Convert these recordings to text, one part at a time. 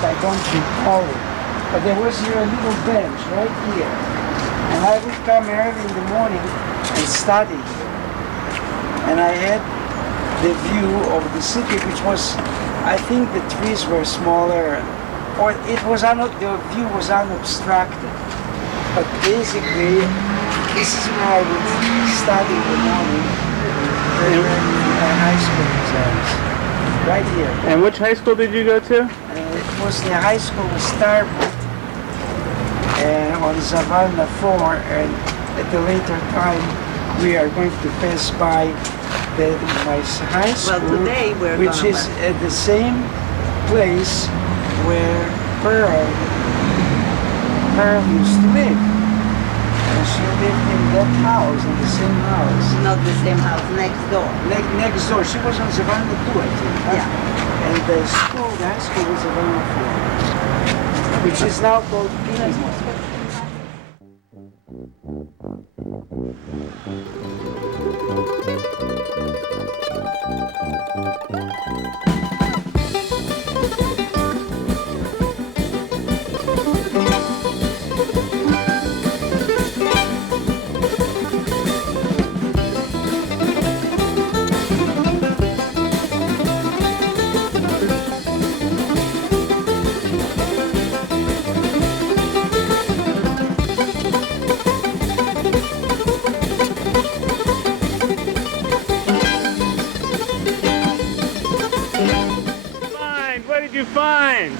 I don't recall it. But there was here a little bench right here. And I would come early in the morning and study here. And I had the view of the city, which was, I think the trees were smaller, or it was the view was unobstructed. But basically, this is where I would study in the morning during high school exams, right here. And which high school did you go to? It was the high school was Tarbut on Vilna 4, and at a later time we are going to pass by my high school, well, today which is at the same place where Pearl used to live. And she lived in that house, in the same house. Not the same house, next door. Next door. She was on Vilna 2, I think. Huh? Yeah. And the high school was Vilna 4, which is now called PERELA. What did you find?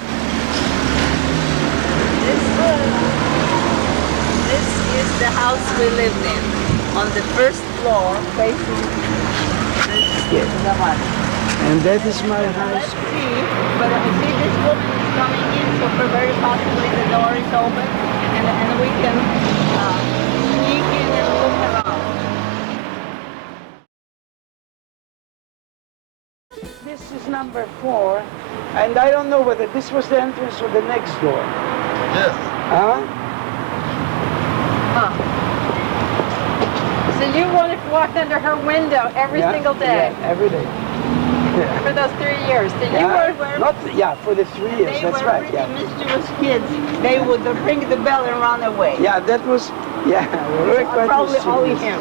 This is the house we lived in, on the first floor, facing this the one. And that is my high Let's school. see, but I see this woman is coming in, so very possibly the door is open, and we can sneak in and look around. This is number 4, and I don't know whether this was the entrance or the next door. Yes. Huh? So you walked under her window every single day? Yeah, every day. Yeah. For those 3 years. So you were... for the 3 years, They that's were right. really Yeah. mischievous kids. They would ring the bell and run away. Yeah, that was, we were quite Probably only mischievous. him.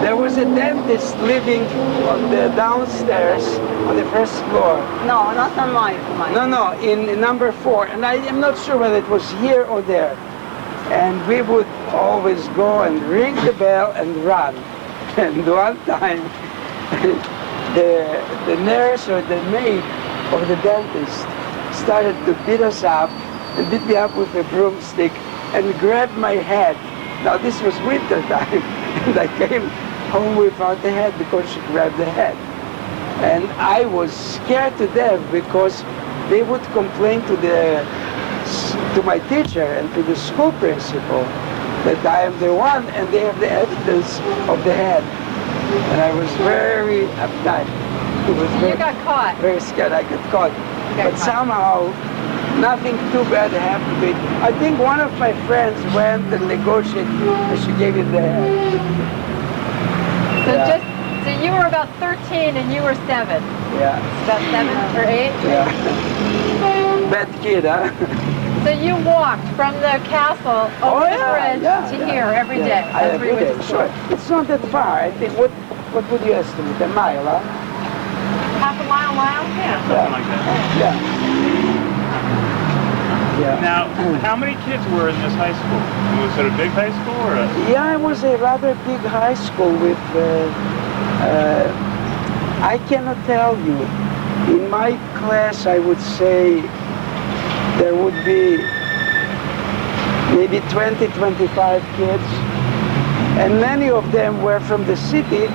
There was a dentist living on the downstairs on the first floor. No, not on mine. No, in number 4, and I am not sure whether it was here or there. And we would always go and ring the bell and run. And one time, the nurse or the maid of the dentist started to beat us up and beat me up with a broomstick and grabbed my head. Now this was winter time, and I came home without the head because she grabbed the head. And I was scared to death because they would complain to my teacher and to the school principal that I am the one, and they have the evidence of the head. And I was very uptight. You got caught. Very scared I got caught. But somehow, nothing too bad happened to me. I think one of my friends went and negotiated, and she gave me the head. So you were about 13 and you were 7. Yeah. About 7 or 8? Yeah. Bad kid, huh? So you walked from the castle over the bridge to here every day. Every day, sure. It's not that far. I think, what would you estimate? A mile, huh? Half a mile? Yeah. Something like that. Yeah. Now, how many kids were in this high school? Was it a big high school or a... Yeah, it was a rather big high school with, I cannot tell you. In my class, I would say there would be maybe 20, 25 kids. And many of them were from the city,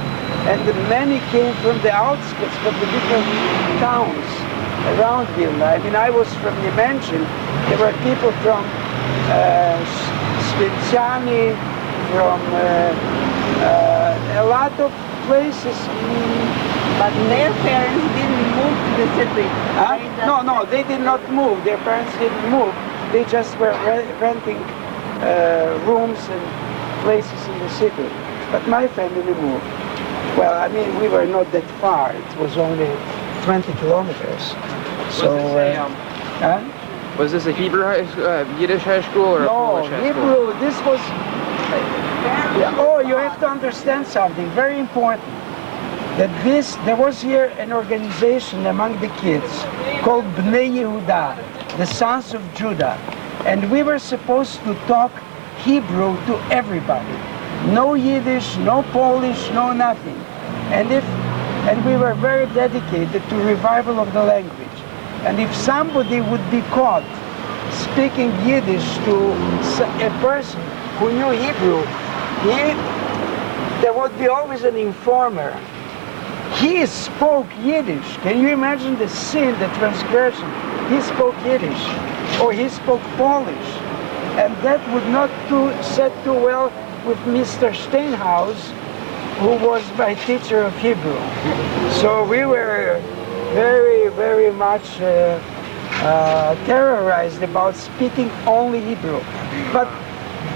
and many came from the outskirts, from the different towns around Vilna. I mean, I was from the mansion. There were people from Svinciani, from a lot of places. But their parents didn't move to the city. No, they did not move. Their parents didn't move. They just were renting rooms and places in the city. But my family moved. Well, I mean, we were not that far. It was only 20 kilometers. So, huh? Was this a Hebrew Yiddish high school or a Polish high school? No, Hebrew. This was. Oh, you have to understand something very important. That there was here an organization among the kids called Bnei Yehuda, the sons of Judah, and we were supposed to talk Hebrew to everybody. No Yiddish, no Polish, no nothing. And we were very dedicated to revival of the language. And if somebody would be caught speaking Yiddish to a person who knew Hebrew, there would be always an informer. He spoke Yiddish. Can you imagine the sin, the transgression? He spoke Yiddish, or he spoke Polish. And that would not set too well with Mr. Steinhaus, who was my teacher of Hebrew. So we were very, very much terrorized about speaking only Hebrew. But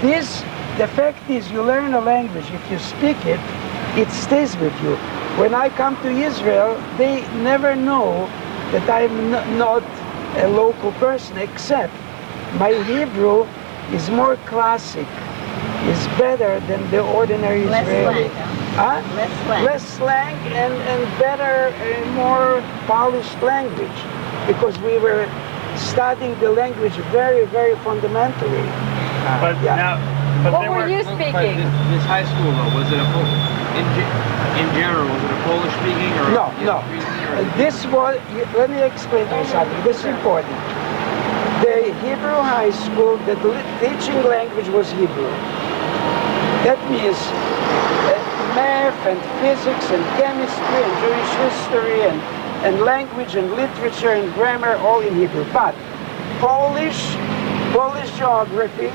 the fact is, you learn a language. If you speak it, it stays with you. When I come to Israel, they never know that I'm not a local person, except my Hebrew is more classic, is better than the ordinary Israeli. Huh? Less slang. Less slang and better, more polished language, because we were studying the language very, very fundamentally. But What were you speaking? This high school, though, was it in general, was it a Polish speaking or? No. This was, let me explain to you something. This is important. The Hebrew high school, the teaching language was Hebrew. That means math and physics and chemistry and Jewish history and language and literature and grammar, all in Hebrew. But Polish geography,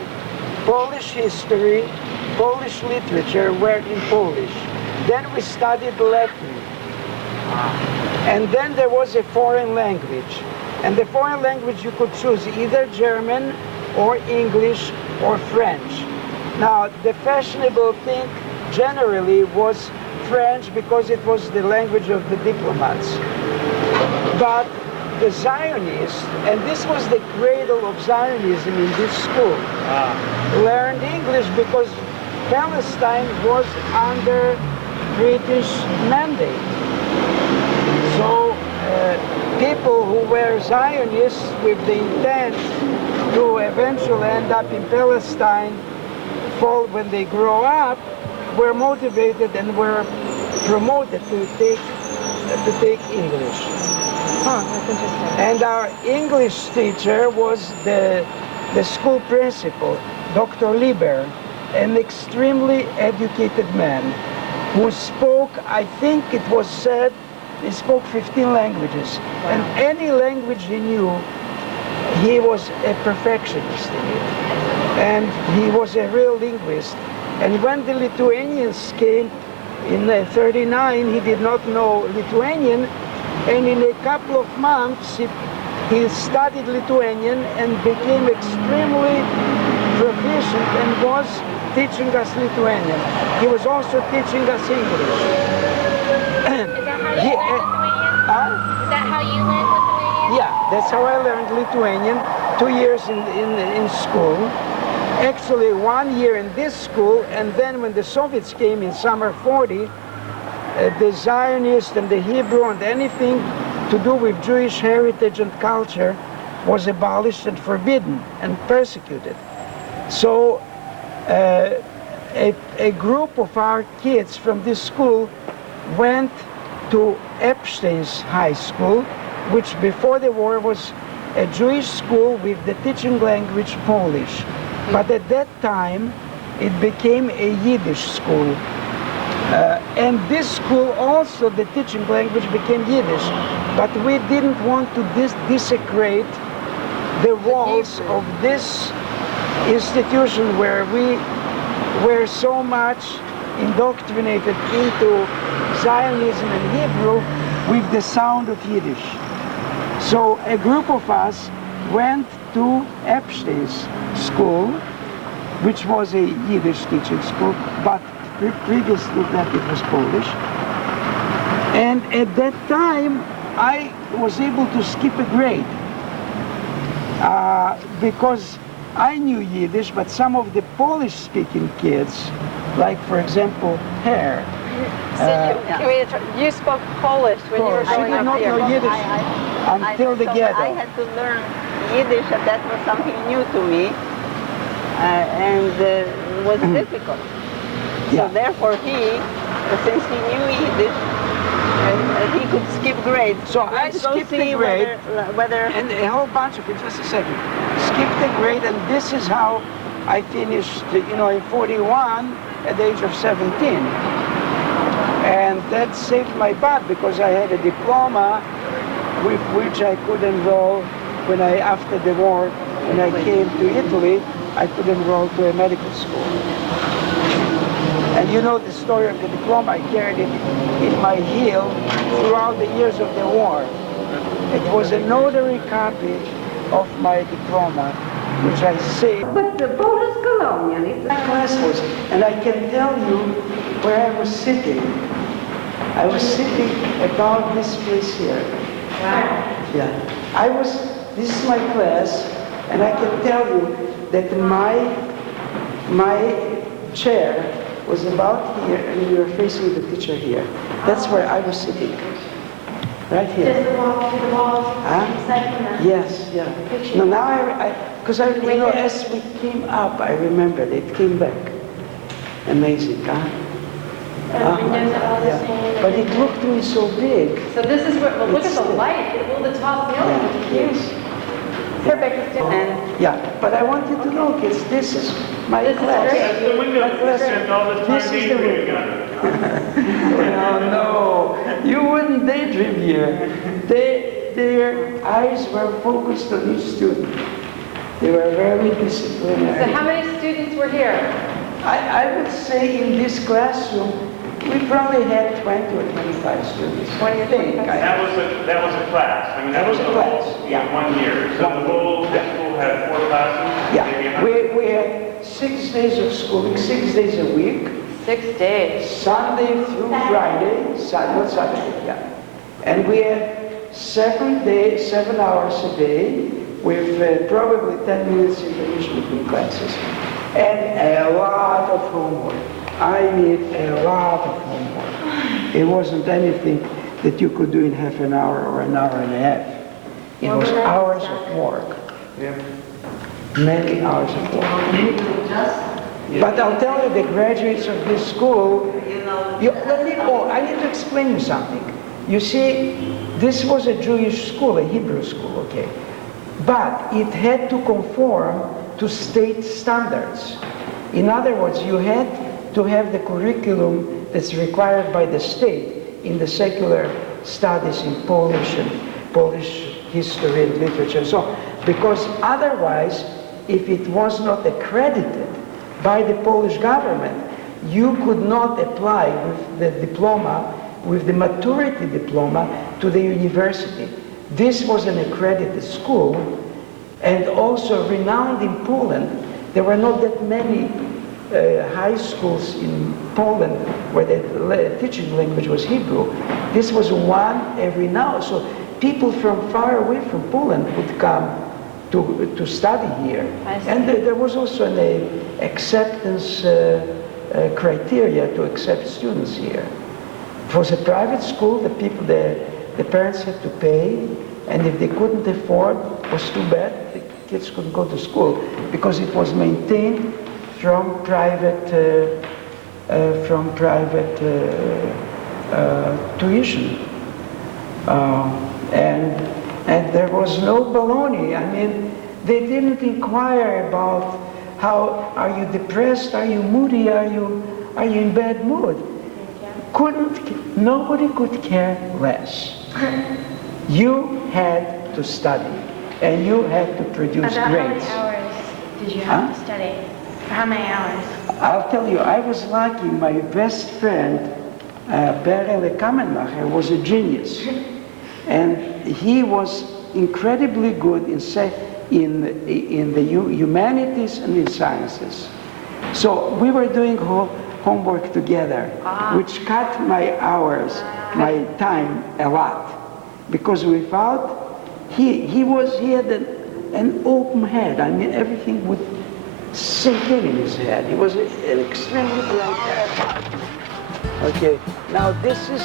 Polish history, Polish literature were in Polish. Then we studied Latin. And then there was a foreign language. And the foreign language you could choose either German or English or French. Now, the fashionable thing generally was French because it was the language of the diplomats. But the Zionists, and this was the cradle of Zionism in this school, learned English because Palestine was under British mandate. So people who were Zionists with the intent to eventually end up in Palestine when they grow up were motivated and were promoted to take English. Huh, that's interesting. And our English teacher was the school principal, Dr. Lieber, an extremely educated man who spoke, I think it was said, he spoke 15 languages. Wow. And any language he knew, he was a perfectionist in it. And he was a real linguist. And when the Lithuanians came in '39, he did not know Lithuanian. And in a couple of months, he studied Lithuanian and became extremely proficient and was teaching us Lithuanian. He was also teaching us English. Is that how you learned Lithuanian? Yeah, that's how I learned Lithuanian. 2 years in school. Actually, 1 year in this school, and then when the Soviets came in summer '40, the Zionists and the Hebrew and anything to do with Jewish heritage and culture was abolished and forbidden and persecuted. So a group of our kids from this school went to Epstein's high school, which before the war was a Jewish school with the teaching language Polish. But at that time, it became a Yiddish school. And this school also, the teaching language became Yiddish. But we didn't want to desecrate the walls of this institution where we were so much indoctrinated into Zionism and Hebrew with the sound of Yiddish. So a group of us went to Epstein's school, which was a Yiddish teaching school, but previous to that it was Polish. And at that time, I was able to skip a grade because I knew Yiddish, but some of the Polish-speaking kids, like for example, Herr. You spoke Polish when you were I growing did up not here. know Yiddish until the ghetto. I had to learn Yiddish, and that was something new to me, and was difficult. So therefore since he knew Yiddish, he could skip grades. So I skipped the grade, and a whole bunch of it, just a second. Skipped the grade, and this is how I finished, you know, in 41 at the age of 17. And that saved my butt because I had a diploma with which I could enroll when after the war, when I came to Italy, I could enroll to a medical school. And you know the story of the diploma, I carried it in my heel throughout the years of the war. It was a notary copy of my diploma, which I saved. But the Polish colonial, the class was, and I can tell you where I was sitting. I was sitting about this place here. Wow. Yeah. This is my class, and I can tell you that my chair was about here, and we were facing the teacher here. That's where I was sitting. Right here. Just the walls, Huh? Yes, yeah. No, now because you know, as we came up, I remembered it came back. Amazing, huh? Windows are all the same. But it looked to me so big. So this is where, well, look at the light. Well, the top building is huge. Perfect. And yeah, but I want you to know, kids, this is my class. That's the window My that class. we spent all the time This is the daydreaming window. on. No, you wouldn't daydream here. Their eyes were focused on each student. They were very disciplinary. So how many students were here? I would say in this classroom, we probably had 20 or 25 students. 20 or 25. That was a class. I mean, that was a the class, whole, yeah. 1 year. So the whole high school had 4 classes? Yeah, we had 6 days of schooling, 6 days a week. 6 days. Sunday through Friday, not Saturday, yeah. And we had 7 hours a day with probably 10 minutes intermission between classes. And a lot of homework. I mean, a lot of homework. It wasn't anything that you could do in half an hour or an hour and a half. It was hours of work. Yeah. Many hours of work. But I'll tell you, the graduates of this school, I need to explain you something. You see, this was a Jewish school, a Hebrew school, okay? But it had to conform to state standards. In other words, you had to have the curriculum that's required by the state in the secular studies in Polish and Polish history and literature and so on. Because otherwise, if it was not accredited by the Polish government, you could not apply with the diploma, with the maturity diploma, to the university. This was an accredited school, and also renowned in Poland. There were not that many high schools in Poland where the teaching language was Hebrew. This was one every now. So people from far away from Poland would come to study here. And there was also an acceptance criteria to accept students here. It was a private school. The parents had to pay, and if they couldn't afford, it was too bad. The kids couldn't go to school because it was maintained from private tuition, and there was no baloney. I mean, they didn't inquire about how are you depressed, are you moody, are you in bad mood. Nobody could care less. You had to study, and you had to produce About grades. how many hours did you have to study? For how many hours? I'll tell you, I was lucky. My best friend, PERELA Estekowicz, was a genius. And he was incredibly good in the humanities and in sciences. So we were doing homework together, which cut my hours, my time a lot. because we found he had an open head. I mean, everything would sink in his head. He was an extremely blank head. Okay, now this is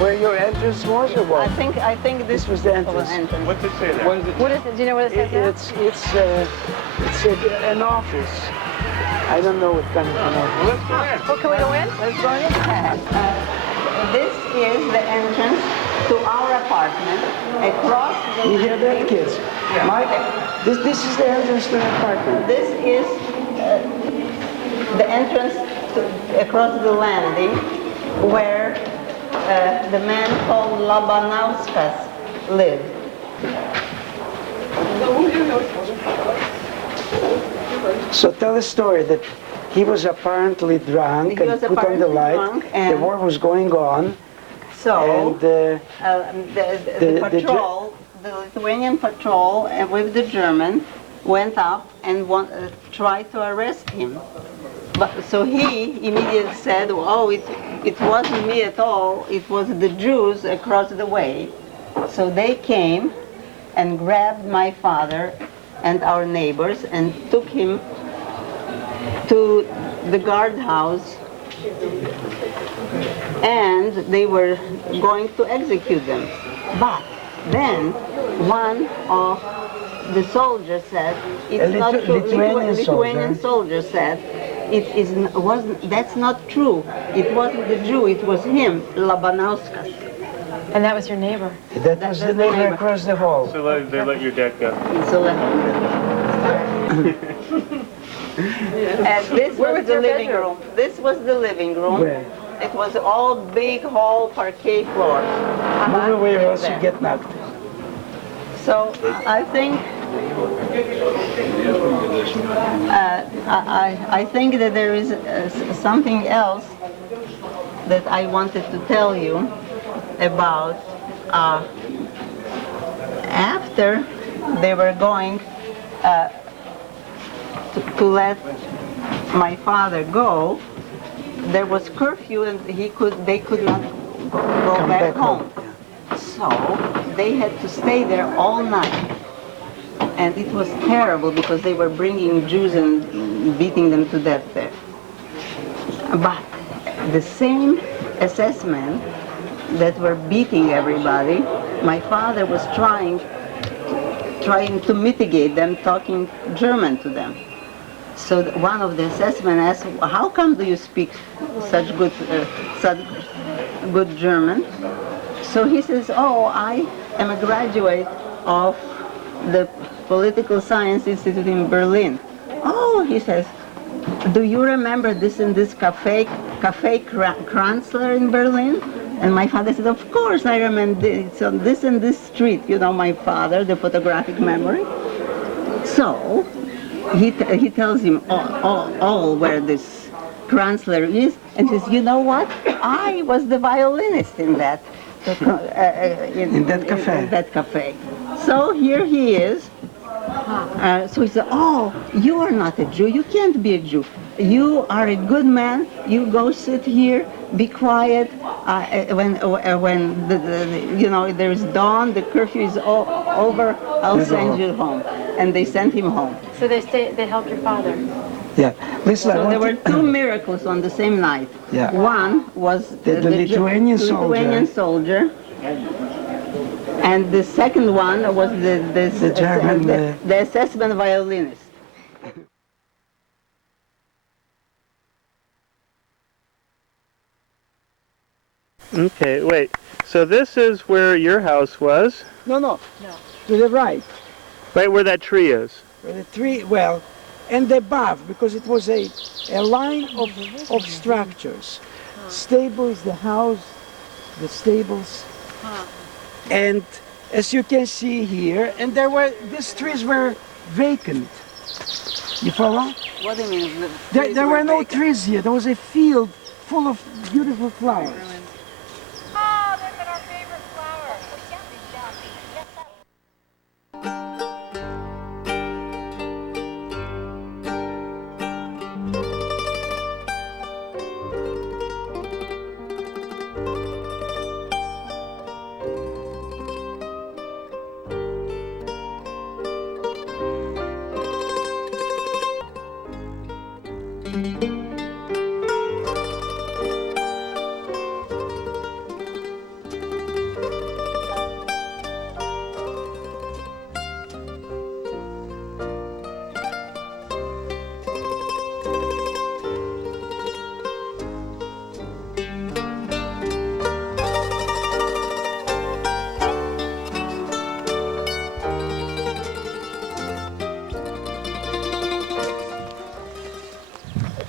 where your entrance was, or what? I think this was the entrance. What's it say there? What is it? Do you know what it says there? It's an office. I don't know what kind of an office. Well, let's go in. Well, can we go in? Let's go in. This is the entrance to our apartment across the You hear that, landing. kids? Mike, this is the entrance to the apartment. This is the entrance across the landing where the man called Labanauskas lived. So tell the story that he was apparently drunk He and was put on the apparently light. drunk The and- war was going on. So And the the patrol, the Lithuanian patrol with the German went up and tried to arrest him. But, so he immediately said, oh, it wasn't me at all, it was the Jews across the way. So they came and grabbed my father and our neighbors and took him to the guardhouse, and they were going to execute them. But then one of the soldiers said, it's not true. Lithuanian soldier said, that's not true. It wasn't the Jew, it was him, Labanauskas. And that was your neighbor. that was the neighbor across the hall. So they let your dad go. So and this Where was was the your living bedroom? room. This was the living room. Where? It was all big hall parquet floor. Move away or else you There. get knocked. So I think I think that there is something else that I wanted to tell you about. After they were going to let my father go, there was curfew and they could not go back home. So they had to stay there all night. And it was terrible because they were bringing Jews and beating them to death there. But the same assessment that were beating everybody, my father was trying to mitigate them, talking German to them. So one of the assessment asked, how come do you speak such good German? So he says, oh, I am a graduate of the Political Science Institute in Berlin. Oh, he says, do you remember this in this cafe Kranzler in Berlin? And my father said, of course I remember it's on this and this street, you know, my father, the photographic memory. So he tells him all where this Kranzler is, and says, you know what? I was the violinist in that in that cafe. So here he is. So he said, oh, you are not a Jew. You can't be a Jew. You are a good man. You go sit here, be quiet. When you know there's dawn, the curfew is over, I'll send you home. And they sent him home. So they helped your father. Yeah. Listen, So there were two miracles on the same night. Yeah. One was The Lithuanian soldier. And the second one was the German, the assessment violinist. Okay, wait. So this is where your house was? No. To the right. Right where that tree is? Where the tree, well, and above, because it was a line of structures. Stable is the house, the stables. And as you can see here, and these trees were vacant. You follow? What do you mean? There were no trees here. There was a field full of beautiful flowers. Oh, look at our favorite flower.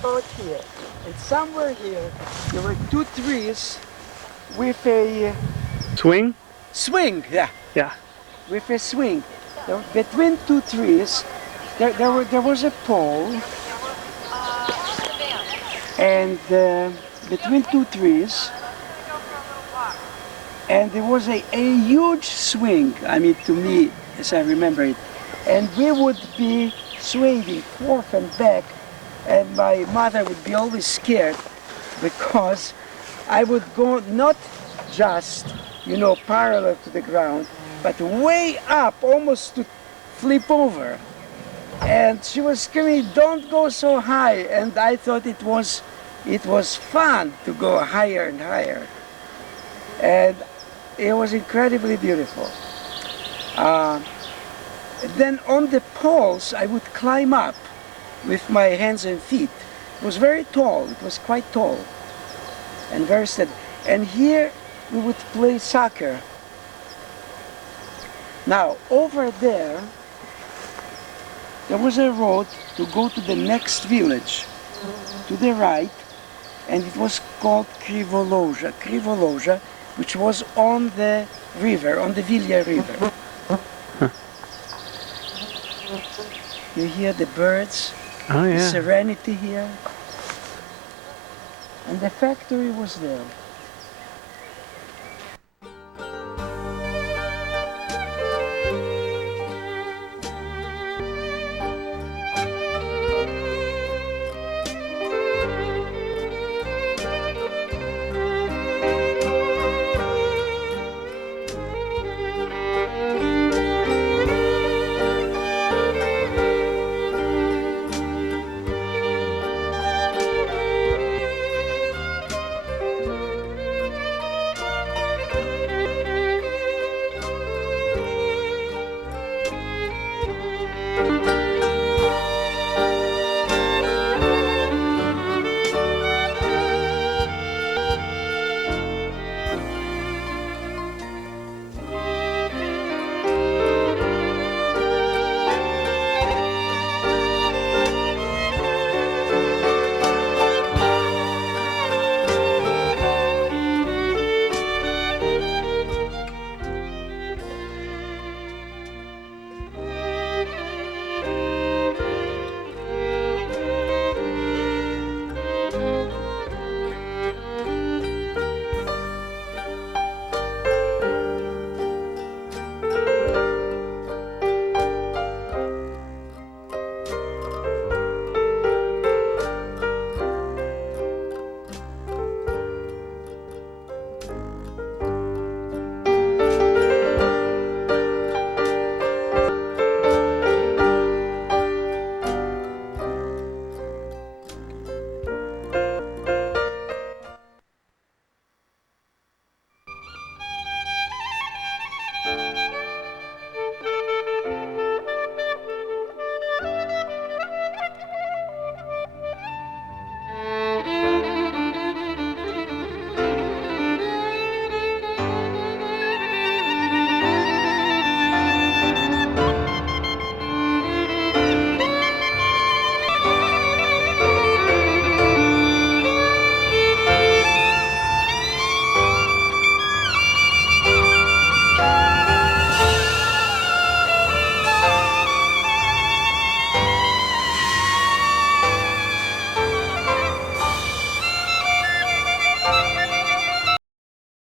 About here, and somewhere here, there were two trees with a Swing? swing, yeah, Yeah. with a swing. Between two trees, there was a pole, and between two trees, and there was a huge swing, I mean, to me, as I remember it, and we would be swinging forth and back, and my mother would be always scared because I would go not just, you know, parallel to the ground, but way up, almost to flip over. And she was screaming, "Don't go so high!" And I thought it was fun to go higher and higher. And it was incredibly beautiful. Then on the poles, I would climb up with my hands and feet. It was very tall, it was quite tall and very steady. And here we would play soccer. Now, over there was a road to go to the next village, to the right, and it was called Krivoloja, which was on the river, on the Vilna River. You hear the birds, Oh, the yeah. serenity here. And the factory was there.